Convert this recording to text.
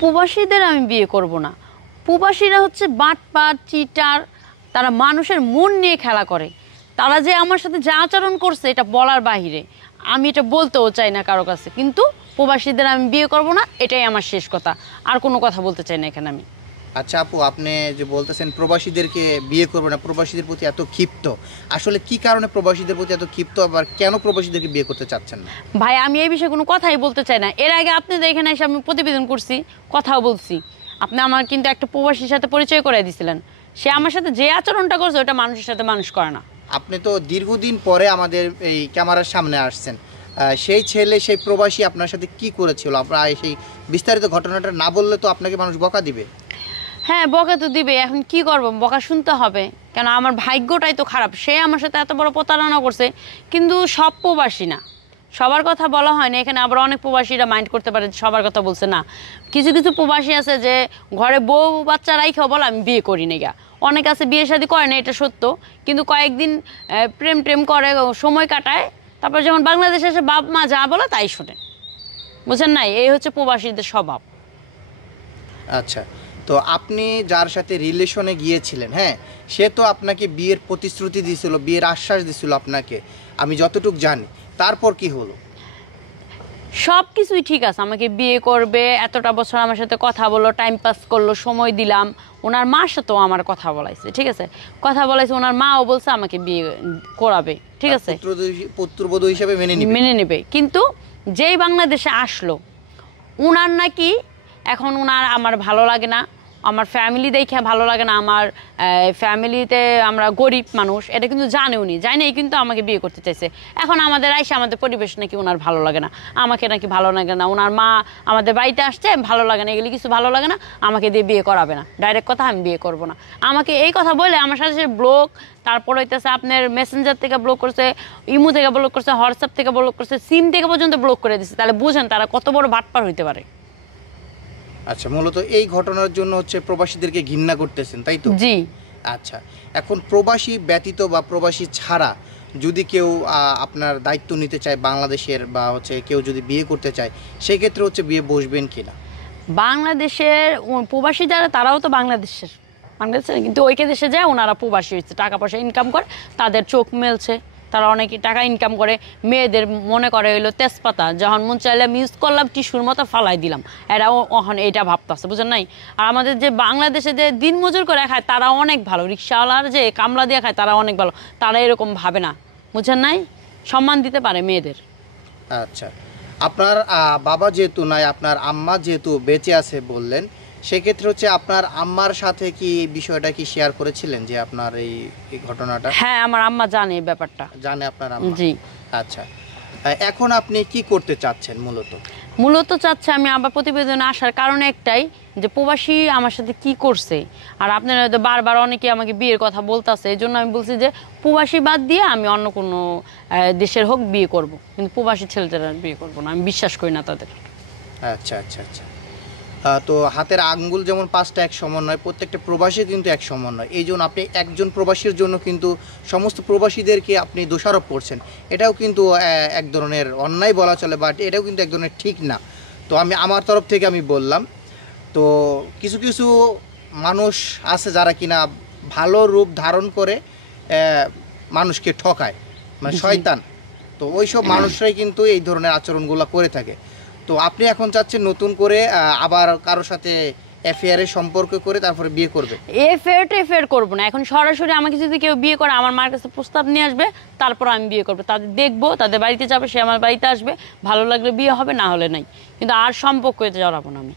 প্রবাসীদের আমি বিয়ে করব না। প্রবাসীরা হচ্ছে বাটপাট, চিটার, তারা মানুষের মন নিয়ে খেলা করে। তারা যে আমার সাথে যা আচরণ করছে এটা বলার বাহিরে, আমি এটা বলতেও চাই না কারো কাছে। কিন্তু প্রবাসীদের আমি বিয়ে করব না, এটাই আমার শেষ কথা। আর কোনো কথা বলতে চাই না এখানে আমি। আচ্ছা আপু, আপনি যে বলতেছেন প্রবাসীদেরকে বিয়ে করবেন না, প্রবাসীদের প্রতি এত ক্ষিপ্ত, আসলে কি কারণে প্রবাসীদের প্রতি এত ক্ষিপ্ত, আবার কেন প্রবাসীদেরকে বিয়ে করতে চাচ্ছেন না? ভাই আমি এই বিষয়ে কোনো কথাই বলতে চাই না। এর আগে আপনাদের এখানে এসে আমি প্রতিবেদন করছি, কথাও বলছি। আপনি আমার কিন্তু একটা প্রবাসীর সাথে পরিচয় করে দিয়েছিলেন। সে আমার সাথে যে আচরণটা করছে ওটা মানুষের সাথে মানুষ করে না। আপনি তো দীর্ঘদিন পরে আমাদের এই ক্যামেরার সামনে আসছেন, সেই ছেলে সেই প্রবাসী আপনার সাথে কি করেছিল? আপনার সেই বিস্তারিত ঘটনাটা না বললে তো আপনাকে মানুষ বকা দিবে। হ্যাঁ, বকা তো দিবে। এখন কি করবো, বকা শুনতে হবে। কেন, আমার ভাগ্যটাই তো খারাপ। সে আমার সাথে এত বড় প্রতারণা করছে। কিন্তু সব প্রবাসী না, সবার কথা বলা হয় না এখানে। আবার অনেক প্রবাসীরা মাইন্ড করতে পারে সবার কথা বলছে না। কিছু কিছু প্রবাসী আছে যে ঘরে বউ বাচ্চা রাইখাও বলে আমি বিয়ে করি না গা। অনেক আছে বিয়ে শাদী করে না, এটা সত্য। কিন্তু কয়েকদিন প্রেম টেম করে, সময় কাটায়, তারপর যখন বাংলাদেশে এসে বাপ মা যা বলে তাই শোনে। বুঝেন নাই? এই হচ্ছে প্রবাসীদের স্বভাব। আচ্ছা, তো আপনি যার সাথে রিলেশনে গিয়েছিলেন, হ্যাঁ, সে তো আপনাকে বিয়ের প্রতিশ্রুতি দিয়েছিল, বিয়ের আশ্বাস দিয়েছিল আপনাকে, আমি যতটুকু জানি। তারপর কি হলো? সব কিছুই ঠিক আছে, আমাকে বিয়ে করবে, এতটা বছর আমার সাথে কথা বললো, টাইম পাস করলো, সময় দিলাম। ওনার মার সাথেও আমার কথা বলাইছে, ঠিক আছে, কথা বলাইছে। ওনার মাও বলছে আমাকে বিয়ে করাবে, ঠিক আছে, পুত্রবধূ হিসেবে মেনে নেবে। কিন্তু যেই বাংলাদেশে আসলো, উনার নাকি এখন উনার আমার ভালো লাগে না, আমার ফ্যামিলি দেখে ভালো লাগে না, আমার ফ্যামিলিতে আমরা গরিব মানুষ, এটা কিন্তু জানেও নি, জানেই কিন্তু আমাকে বিয়ে করতে চাইছে। এখন আমাদের আইসে আমাদের পরিবেশ নাকি ওনার ভালো লাগে না, আমাকে নাকি ভালো লাগে না। ওনার মা আমাদের বাড়িতে আসছে, ভালো লাগে না, এগুলি কিছু ভালো লাগে না, আমাকে দিয়ে বিয়ে করাবে না। ডাইরেক্ট কথা, আমি বিয়ে করব না। আমাকে এই কথা বলে আমার সাথে সে ব্লক, তারপর হইতেছে আপনার মেসেঞ্জার থেকে ব্লক করছে, ইমো থেকে ব্লক করছে, হোয়াটসঅ্যাপ থেকে ব্লক করছে, সিম থেকে পর্যন্ত ব্লক করে দিচ্ছে। তাহলে বুঝেন তারা কত বড় বাটপার হইতে পারে। আচ্ছা, মূলত এই ঘটনার জন্য হচ্ছে প্রবাসীদেরকে ঘৃণা করতেছেন, তাই তো? জি। আচ্ছা, এখন প্রবাসী ব্যতীত বা প্রবাসী ছাড়া যদি কেউ আপনার দায়িত্ব নিতে চায় বাংলাদেশের, বা হচ্ছে কেউ যদি বিয়ে করতে চায়, সেক্ষেত্রে হচ্ছে বিয়ে বসবেন কিনা? বাংলাদেশের প্রবাসী যারা, তারাও তো বাংলাদেশের, কিন্তু ওইকে দেশে যায় ওনারা প্রবাসী হচ্ছে, টাকা পয়সা ইনকাম করে, তাদের চোখ মেলছে, তারা অনেক টাকা ইনকাম করে। মেয়েদের মনে করে হইলো তেজপাতা, যখন মন চাইলে আমি ইউজ করলাম, টিস্যুর মতো ফালাই দিলাম, এরা ওখানে এটা ভাবতেছে, বুঝেন নাই? আর আমাদের যে বাংলাদেশে যে দিন মজুর করে খায় তারা অনেক ভালো, রিক্সাওয়ালার যে কামলা দিয়ে খায় তারা অনেক ভালো, তারা এরকম ভাবে না, বুঝেন নাই? সম্মান দিতে পারে মেয়েদের। আচ্ছা, আপনার বাবা যেহেতু নাই, আপনার আম্মা যেহেতু বেঁচে আছে বললেন, সেক্ষেত্রে হচ্ছে আপনার আম্মার সাথে কি এই বিষয়টা কি শেয়ার করেছিলেন যে আপনার এই ঘটনাটা? হ্যাঁ, আমার আম্মা জানে এই ব্যাপারটা। জানে আপনার আম্মা? জি। আচ্ছা, এখন আপনি কি করতে চাচ্ছেন মূলত চাচ্ছে আমি আবার প্রতিবেদনে আসার কারণে একটাই, যে প্রবাসী আমার সাথে কি করছে। আর আপনারা হয়তো বারবার অনেকে আমাকে বিয়ের কথা বলতেছে, এই জন্য আমি বলছি যে প্রবাসী বাদ দিয়ে আমি অন্য কোনো দেশের হোক বিয়ে করব, কিন্তু প্রবাসী ছেলেদের বিয়ে করব না, আমি বিশ্বাস করি না তাদের। আচ্ছা আচ্ছা আচ্ছা, তো হাতের আঙ্গুল যেমন 5টা এক সমান নয়, প্রত্যেকটা প্রবাসী কিন্তু এক সমান নয়। এই জন্য আপনি একজন প্রবাসীর জন্য কিন্তু সমস্ত প্রবাসীদেরকে আপনি দোষারোপ করছেন, এটাও কিন্তু এক ধরনের অন্যায় বলা চলে, বাট এটাও কিন্তু এক ধরনের ঠিক না। তো আমি আমার তরফ থেকে আমি বললাম, তো কিছু কিছু মানুষ আছে যারা কিনা ভালো রূপ ধারণ করে মানুষকে ঠকায়, মানে শয়তান, তো ওইসব মানুষরাই কিন্তু এই ধরনের আচরণগুলো করে থাকে। তো আপনি এখন চাচ্ছেন নতুন করে আবার কারোর সাথে অ্যাফেয়ারের সম্পর্ক করে তারপরে বিয়ে করবে? এফেয়ার করবো না, এখন সরাসরি আমাকে যদি কেউ বিয়ে করে আমার মার কাছে প্রস্তাব নিয়ে আসবে, তারপর আমি বিয়ে করবো, তাদের দেখবো, তাদের বাড়িতে যাবে, সে আমার বাড়িতে আসবে, ভালো লাগলে বিয়ে হবে, না হলে নাই, কিন্তু আর সম্পর্ক এতে জড়াবো না আমি।